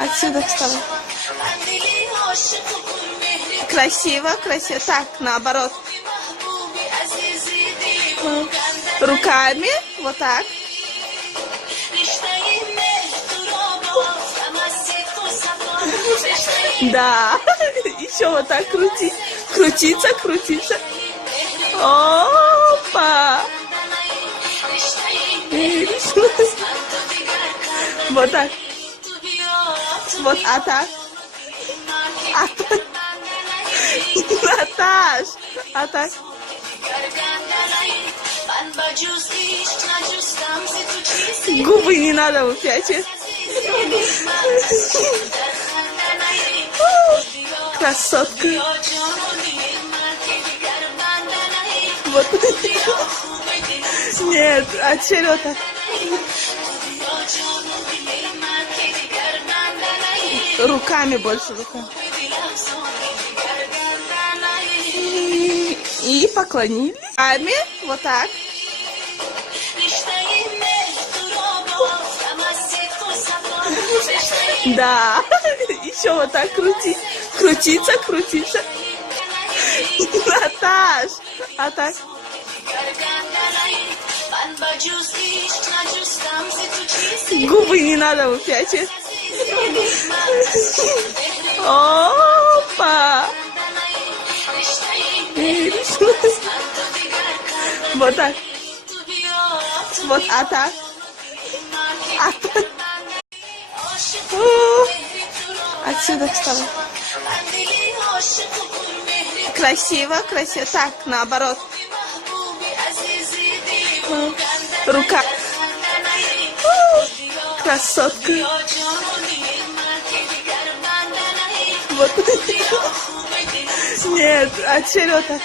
Отсюда вставай. Красиво, красиво. Так, наоборот. Руками, вот так. Да, еще вот так крути. Крутиться, крутиться. Опа! Вот так. Вот, а так. А так. Наташ, а так. Губы не надо выпячивать. Красотка. Вот. Нет, отчерета. Руками больше, руками. И поклонились. Руками, вот так. Да, еще вот так крути. Крутиться, крутиться. Наташ, а так. Губы не надо выпячивать. Опа! Вот так. Вот, а так. А так. Отсюда вставай. Красиво, красиво. Так, наоборот. Рука. Красотка. Вот. Нет, отчерета.